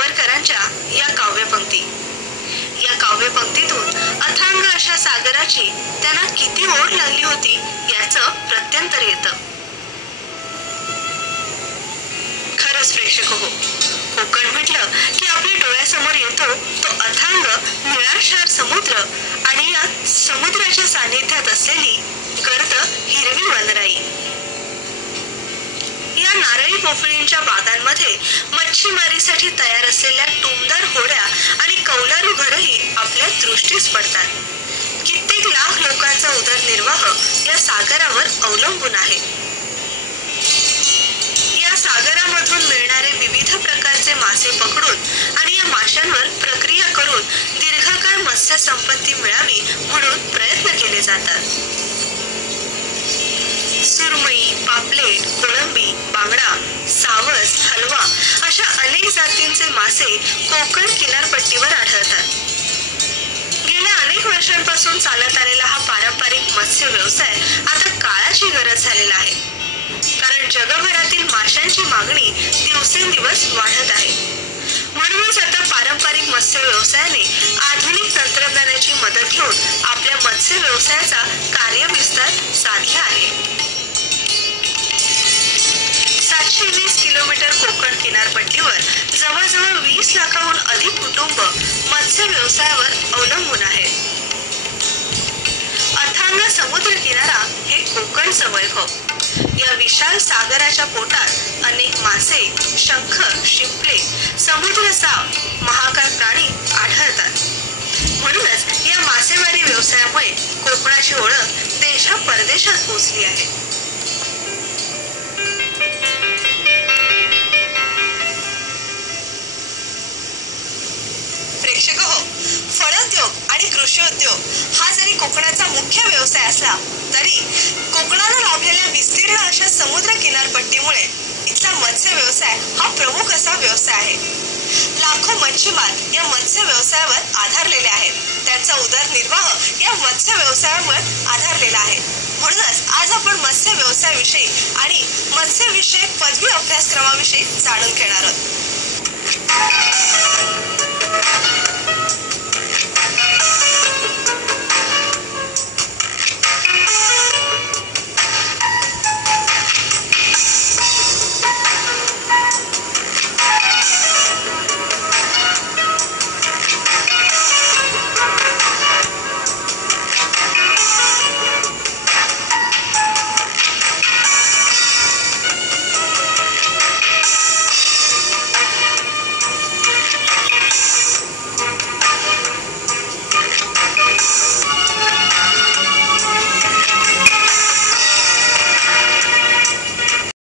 सावरकरांच्या या काव्यपंक्ती. या काव्यपंक्तीतून अथांग अशा सागराची त्यांना किती ओढ लागली होती याचं प्रत्यंतर येतं. खरंच प्रेक्षक हो, कोकण म्हटलं की आपल्या डोळ्यासमोर येतो तो अथांग निळाशार समुद्र आणि या समुद्राच्या सानिध्यात असलेली गर्द हिरवी वनराई. या नारळी पोफळींच्या बागांमध्ये मच्छीमारीसाठी तयार असलेल्या टुमदार होड्या आणि कौलारू घरही आपल्या दृष्टीस पडतात. कित्येक लाख लोकांचा उदरनिर्वाह या सागरावर अवलंबून आहे. या सागरामधून मिळणारे विविध प्रकारचे मासे पकडून आणि या माशांवर प्रक्रिया करून दीर्घकाळ मत्स्य संपत्ती मिळावी म्हणून प्रयत्न केले जातात. सुरमई, पापलेट, कोळंबी, बांगडा, सावस, हलवा अशा अनेक जातींचे मासे कोकण किनारपट्टीवर आढळतात. गेल्या अनेक वर्षांपासून चालत आलेला हा पारंपरिक मत्स्य व्यवसाय आता काळाची गरज झालेला आहे. कारण जगभरातील माशांची मागणी दिवसेंदिवस वाढत आहे. म्हणूनच आता पारंपरिक मत्स्य व्यवसायाने आधुनिक तंत्रज्ञानाची मदत घेऊन आपल्या मत्स्य व्यवसायाचा कार्यविस्तार साधला आहे. 720 किलोमीटर कोकण किनारपट्टीवर जवळजवळ 20 लाखाहून अधिक कुटुंब मत्स्य व्यवसायावर अवलंबून आहेत. अथांग समुद्र किनारा हे कोकणचं वैभव. या विशाल सागराच्या पोटात अनेक मासे, शंख, शिंपले, समुद्र साप, महाकाय प्राणी आढळतात. म्हणूनच या मासेमारी व्यवसायामुळे कोकणाची ओळख देशा परदेशात पोहोचली आहे. प्रेक्षक हो, फलोद्योग आणि कृषी उद्योग हा जरी कोकणाचा मुख्य व्यवसाय असला तरी कोकणाला लाभलेल्या विस्तीर्ण अशा समुद्र किनारपट्टीमुळे इथला मत्स्य व्यवसाय हा प्रमुख असा व्यवसाय आहे. लाखो मच्छीमार या मत्स्य व्यवसायावर आधारलेले आहेत. त्यांचा उदरनिर्वाह या मत्स्य व्यवसायामुळे आधारलेला आहे. म्हणूनच आज आपण मत्स्य व्यवसायाविषयी आणि मत्स्यविषयक पदवी अभ्यासक्रमाविषयी जाणून घेणार आहोत.